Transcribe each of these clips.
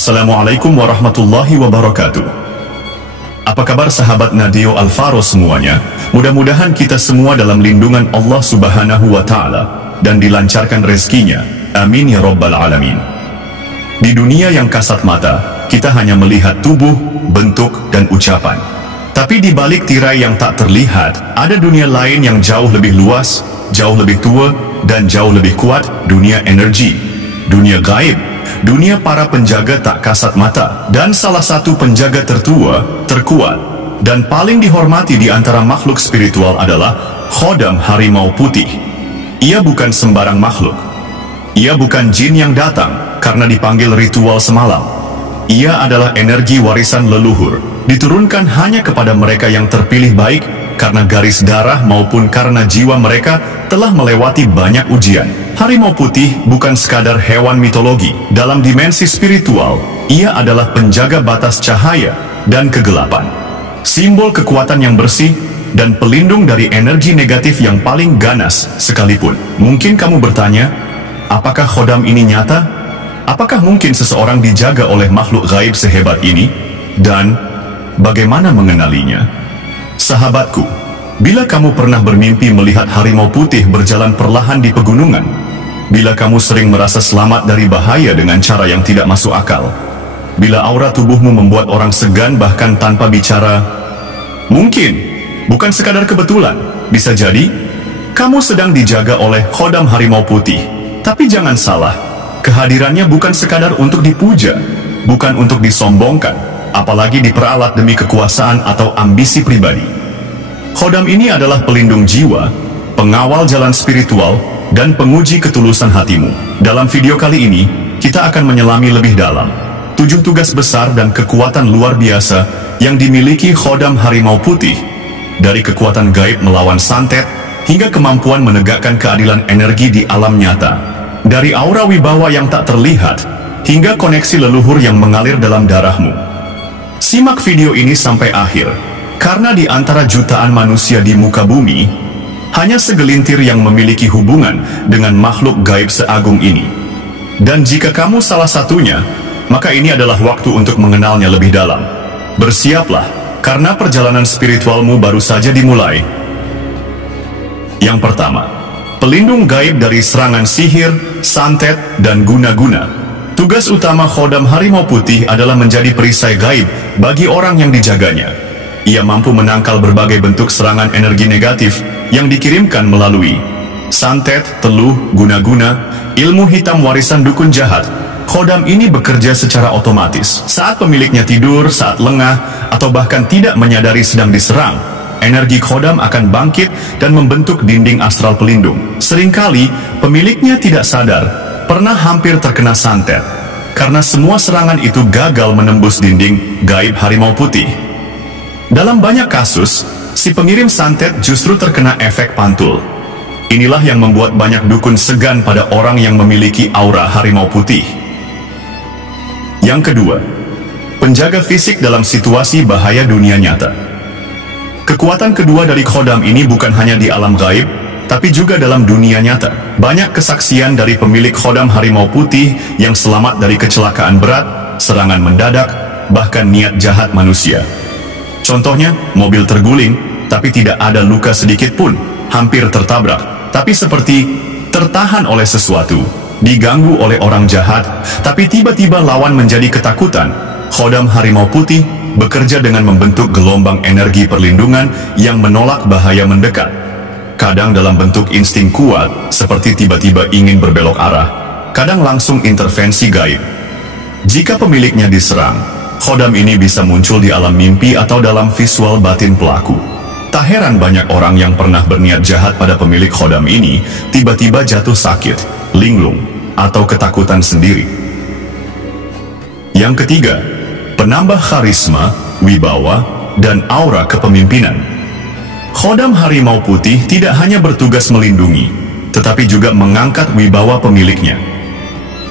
Assalamualaikum warahmatullahi wabarakatuh. Apa kabar sahabat Nadio Alvaro semuanya? Mudah-mudahan kita semua dalam lindungan Allah Subhanahu wa Ta'ala dan dilancarkan rezekinya. Amin ya Rabbal Alamin. Di dunia yang kasat mata, kita hanya melihat tubuh, bentuk, dan ucapan. Tapi di balik tirai yang tak terlihat, ada dunia lain yang jauh lebih luas, jauh lebih tua, dan jauh lebih kuat, dunia energi, dunia gaib. Dunia para penjaga tak kasat mata, dan salah satu penjaga tertua, terkuat, dan paling dihormati di antara makhluk spiritual adalah Khodam Harimau Putih. Ia bukan sembarang makhluk. Ia bukan jin yang datang karena dipanggil ritual semalam. Ia adalah energi warisan leluhur, diturunkan hanya kepada mereka yang terpilih baik karena garis darah maupun karena jiwa mereka telah melewati banyak ujian. Harimau putih bukan sekadar hewan mitologi. Dalam dimensi spiritual, ia adalah penjaga batas cahaya dan kegelapan. Simbol kekuatan yang bersih dan pelindung dari energi negatif yang paling ganas sekalipun. Mungkin kamu bertanya, apakah Khodam ini nyata? Apakah mungkin seseorang dijaga oleh makhluk gaib sehebat ini? Dan bagaimana mengenalinya? Sahabatku, bila kamu pernah bermimpi melihat harimau putih berjalan perlahan di pegunungan, bila kamu sering merasa selamat dari bahaya dengan cara yang tidak masuk akal, bila aura tubuhmu membuat orang segan bahkan tanpa bicara, mungkin bukan sekadar kebetulan, bisa jadi kamu sedang dijaga oleh Khodam Harimau Putih. Tapi jangan salah, kehadirannya bukan sekadar untuk dipuja, bukan untuk disombongkan, apalagi diperalat demi kekuasaan atau ambisi pribadi. Khodam ini adalah pelindung jiwa, pengawal jalan spiritual, dan penguji ketulusan hatimu. Dalam video kali ini, kita akan menyelami lebih dalam 7 tugas besar dan kekuatan luar biasa yang dimiliki Khodam Harimau Putih, dari kekuatan gaib melawan santet, hingga kemampuan menegakkan keadilan energi di alam nyata, dari aura wibawa yang tak terlihat, hingga koneksi leluhur yang mengalir dalam darahmu. Simak video ini sampai akhir, karena di antara jutaan manusia di muka bumi, hanya segelintir yang memiliki hubungan dengan makhluk gaib seagung ini. Dan jika kamu salah satunya, maka ini adalah waktu untuk mengenalnya lebih dalam. Bersiaplah, karena perjalanan spiritualmu baru saja dimulai. Yang pertama, pelindung gaib dari serangan sihir, santet, dan guna-guna. Tugas utama Khodam Harimau Putih adalah menjadi perisai gaib bagi orang yang dijaganya. Ia mampu menangkal berbagai bentuk serangan energi negatif yang dikirimkan melalui santet, teluh, guna-guna, ilmu hitam warisan dukun jahat. Khodam ini bekerja secara otomatis. Saat pemiliknya tidur, saat lengah, atau bahkan tidak menyadari sedang diserang, energi Khodam akan bangkit dan membentuk dinding astral pelindung. Seringkali, pemiliknya tidak sadar, pernah hampir terkena santet, karena semua serangan itu gagal menembus dinding gaib Harimau Putih. Dalam banyak kasus, si pengirim santet justru terkena efek pantul. Inilah yang membuat banyak dukun segan pada orang yang memiliki aura harimau putih. Yang kedua, penjaga fisik dalam situasi bahaya dunia nyata. Kekuatan kedua dari Khodam ini bukan hanya di alam gaib, tapi juga dalam dunia nyata. Banyak kesaksian dari pemilik Khodam Harimau Putih yang selamat dari kecelakaan berat, serangan mendadak, bahkan niat jahat manusia. Contohnya, mobil terguling, tapi tidak ada luka sedikit pun, hampir tertabrak, tapi seperti tertahan oleh sesuatu, diganggu oleh orang jahat, tapi tiba-tiba lawan menjadi ketakutan. Khodam Harimau Putih bekerja dengan membentuk gelombang energi perlindungan yang menolak bahaya mendekat. Kadang dalam bentuk insting kuat, seperti tiba-tiba ingin berbelok arah, kadang langsung intervensi gaib. Jika pemiliknya diserang, Khodam ini bisa muncul di alam mimpi atau dalam visual batin pelaku. Tak heran banyak orang yang pernah berniat jahat pada pemilik Khodam ini, tiba-tiba jatuh sakit, linglung, atau ketakutan sendiri. Yang ketiga, penambah karisma, wibawa, dan aura kepemimpinan. Khodam Harimau Putih tidak hanya bertugas melindungi, tetapi juga mengangkat wibawa pemiliknya.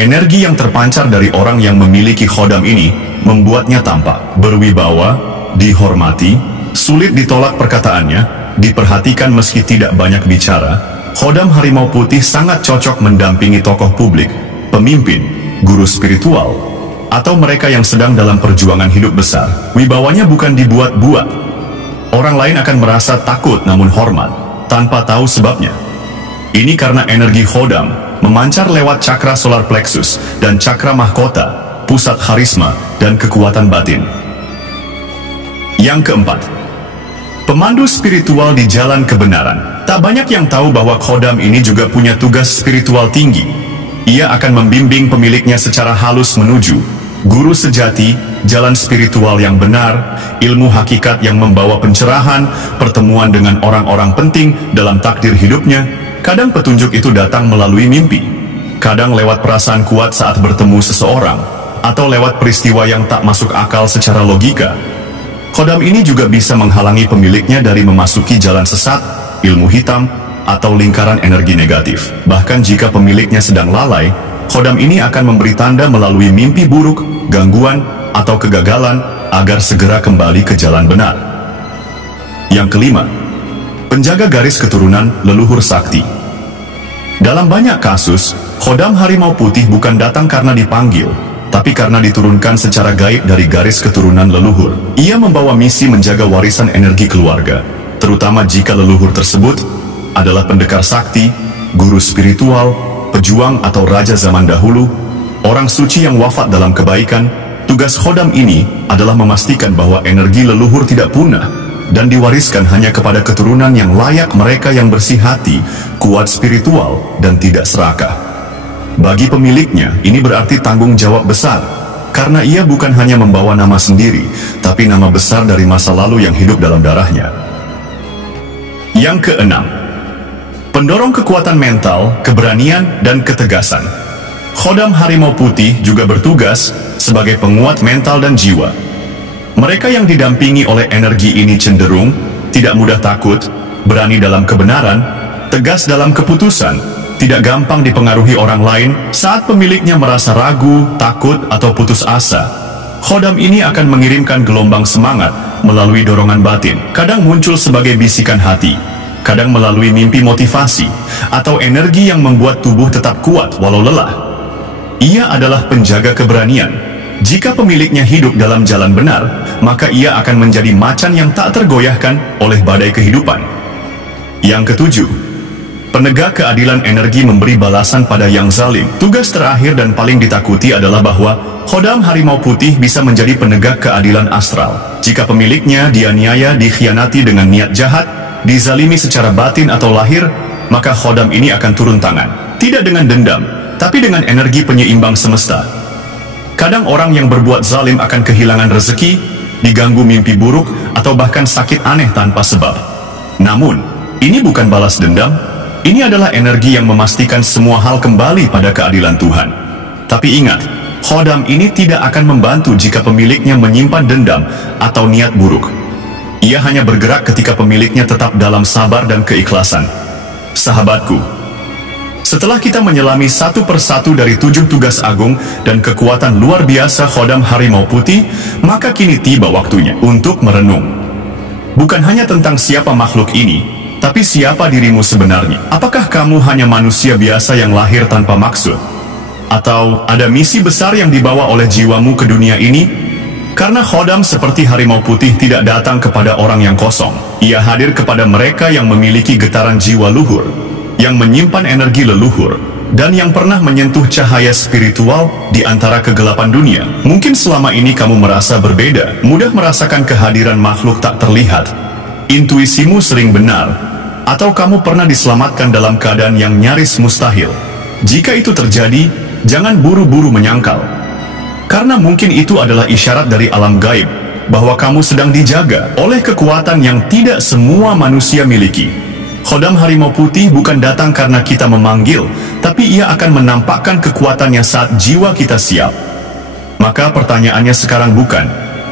Energi yang terpancar dari orang yang memiliki Khodam ini membuatnya tampak berwibawa, dihormati, sulit ditolak perkataannya, diperhatikan meski tidak banyak bicara. Khodam Harimau Putih sangat cocok mendampingi tokoh publik, pemimpin, guru spiritual, atau mereka yang sedang dalam perjuangan hidup besar, wibawanya bukan dibuat-buat. Orang lain akan merasa takut namun hormat, tanpa tahu sebabnya. Ini karena energi khodam memancar lewat cakra solar plexus dan cakra mahkota, pusat karisma dan kekuatan batin. Yang keempat, pemandu spiritual di jalan kebenaran. Tak banyak yang tahu bahwa khodam ini juga punya tugas spiritual tinggi. Ia akan membimbing pemiliknya secara halus menuju guru sejati, jalan spiritual yang benar, ilmu hakikat yang membawa pencerahan, pertemuan dengan orang-orang penting dalam takdir hidupnya. Kadang petunjuk itu datang melalui mimpi, kadang lewat perasaan kuat saat bertemu seseorang, atau lewat peristiwa yang tak masuk akal secara logika. Khodam ini juga bisa menghalangi pemiliknya dari memasuki jalan sesat, ilmu hitam, atau lingkaran energi negatif. Bahkan jika pemiliknya sedang lalai, khodam ini akan memberi tanda melalui mimpi buruk, gangguan, atau kegagalan agar segera kembali ke jalan benar. Yang kelima, penjaga garis keturunan leluhur sakti. Dalam banyak kasus, khodam harimau putih bukan datang karena dipanggil, tapi karena diturunkan secara gaib dari garis keturunan leluhur. Ia membawa misi menjaga warisan energi keluarga, terutama jika leluhur tersebut adalah pendekar sakti, guru spiritual, pejuang atau raja zaman dahulu, orang suci yang wafat dalam kebaikan. Tugas khodam ini adalah memastikan bahwa energi leluhur tidak punah dan diwariskan hanya kepada keturunan yang layak, mereka yang bersih hati, kuat spiritual, dan tidak serakah. Bagi pemiliknya, ini berarti tanggung jawab besar, karena ia bukan hanya membawa nama sendiri, tapi nama besar dari masa lalu yang hidup dalam darahnya. Yang keenam, pendorong kekuatan mental, keberanian, dan ketegasan. Khodam harimau putih juga bertugas sebagai penguat mental dan jiwa. Mereka yang didampingi oleh energi ini cenderung tidak mudah takut, berani dalam kebenaran, tegas dalam keputusan, tidak gampang dipengaruhi orang lain. Saat pemiliknya merasa ragu, takut, atau putus asa, khodam ini akan mengirimkan gelombang semangat melalui dorongan batin. Kadang muncul sebagai bisikan hati, kadang melalui mimpi motivasi, atau energi yang membuat tubuh tetap kuat walau lelah. Ia adalah penjaga keberanian. Jika pemiliknya hidup dalam jalan benar, maka ia akan menjadi macan yang tak tergoyahkan oleh badai kehidupan. Yang ketujuh, penegak keadilan energi memberi balasan pada yang zalim. Tugas terakhir dan paling ditakuti adalah bahwa khodam harimau putih bisa menjadi penegak keadilan astral. Jika pemiliknya dianiaya, dikhianati dengan niat jahat, dizalimi secara batin atau lahir, maka khodam ini akan turun tangan. Tidak dengan dendam, tapi dengan energi penyeimbang semesta. Kadang orang yang berbuat zalim akan kehilangan rezeki, diganggu mimpi buruk, atau bahkan sakit aneh tanpa sebab. Namun, ini bukan balas dendam, ini adalah energi yang memastikan semua hal kembali pada keadilan Tuhan. Tapi ingat, khodam ini tidak akan membantu jika pemiliknya menyimpan dendam atau niat buruk. Ia hanya bergerak ketika pemiliknya tetap dalam sabar dan keikhlasan. Sahabatku, setelah kita menyelami satu persatu dari 7 tugas agung dan kekuatan luar biasa khodam harimau putih, maka kini tiba waktunya untuk merenung. Bukan hanya tentang siapa makhluk ini, tapi siapa dirimu sebenarnya. Apakah kamu hanya manusia biasa yang lahir tanpa maksud? Atau ada misi besar yang dibawa oleh jiwamu ke dunia ini? Karena khodam seperti harimau putih tidak datang kepada orang yang kosong. Ia hadir kepada mereka yang memiliki getaran jiwa luhur, yang menyimpan energi leluhur, dan yang pernah menyentuh cahaya spiritual di antara kegelapan dunia. Mungkin selama ini kamu merasa berbeda, mudah merasakan kehadiran makhluk tak terlihat. Intuisimu sering benar, atau kamu pernah diselamatkan dalam keadaan yang nyaris mustahil. Jika itu terjadi, jangan buru-buru menyangkal. Karena mungkin itu adalah isyarat dari alam gaib, bahwa kamu sedang dijaga oleh kekuatan yang tidak semua manusia miliki. Khodam harimau putih bukan datang karena kita memanggil, tapi ia akan menampakkan kekuatannya saat jiwa kita siap. Maka pertanyaannya sekarang bukan,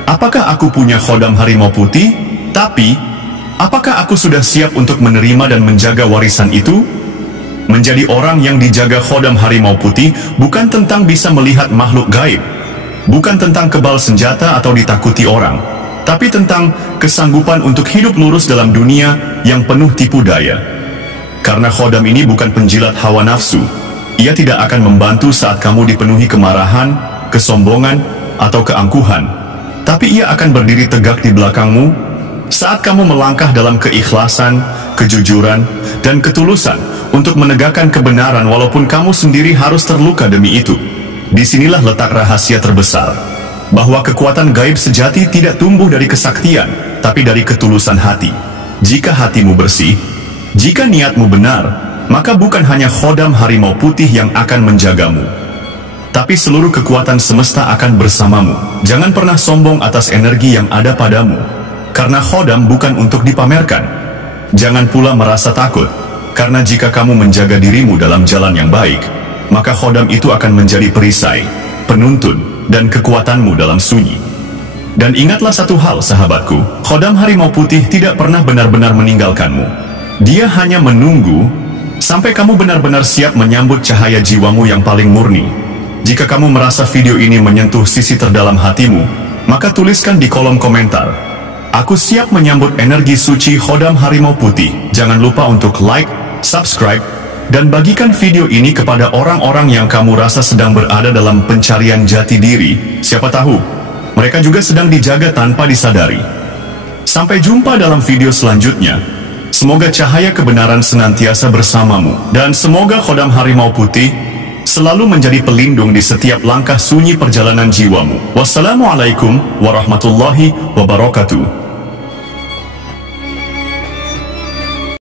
apakah aku punya khodam harimau putih? Tapi, apakah aku sudah siap untuk menerima dan menjaga warisan itu? Menjadi orang yang dijaga khodam harimau putih bukan tentang bisa melihat makhluk gaib, bukan tentang kebal senjata atau ditakuti orang, tapi tentang kesanggupan untuk hidup lurus dalam dunia yang penuh tipu daya. Karena khodam ini bukan penjilat hawa nafsu, ia tidak akan membantu saat kamu dipenuhi kemarahan, kesombongan, atau keangkuhan, tapi ia akan berdiri tegak di belakangmu saat kamu melangkah dalam keikhlasan, kejujuran, dan ketulusan untuk menegakkan kebenaran walaupun kamu sendiri harus terluka demi itu. Disinilah letak rahasia terbesar, bahwa kekuatan gaib sejati tidak tumbuh dari kesaktian, tapi dari ketulusan hati. Jika hatimu bersih, jika niatmu benar, maka bukan hanya khodam harimau putih yang akan menjagamu, tapi seluruh kekuatan semesta akan bersamamu. Jangan pernah sombong atas energi yang ada padamu, karena khodam bukan untuk dipamerkan. Jangan pula merasa takut, karena jika kamu menjaga dirimu dalam jalan yang baik, maka khodam itu akan menjadi perisai, penuntun, dan kekuatanmu dalam sunyi. Dan ingatlah satu hal sahabatku, khodam harimau putih tidak pernah benar-benar meninggalkanmu. Dia hanya menunggu sampai kamu benar-benar siap menyambut cahaya jiwamu yang paling murni. Jika kamu merasa video ini menyentuh sisi terdalam hatimu, maka tuliskan di kolom komentar, "Aku siap menyambut energi suci khodam harimau putih." Jangan lupa untuk like, subscribe, dan bagikan video ini kepada orang-orang yang kamu rasa sedang berada dalam pencarian jati diri. Siapa tahu, mereka juga sedang dijaga tanpa disadari. Sampai jumpa dalam video selanjutnya. Semoga cahaya kebenaran senantiasa bersamamu, dan semoga khodam harimau putih selalu menjadi pelindung di setiap langkah sunyi perjalanan jiwamu. Wassalamualaikum warahmatullahi wabarakatuh.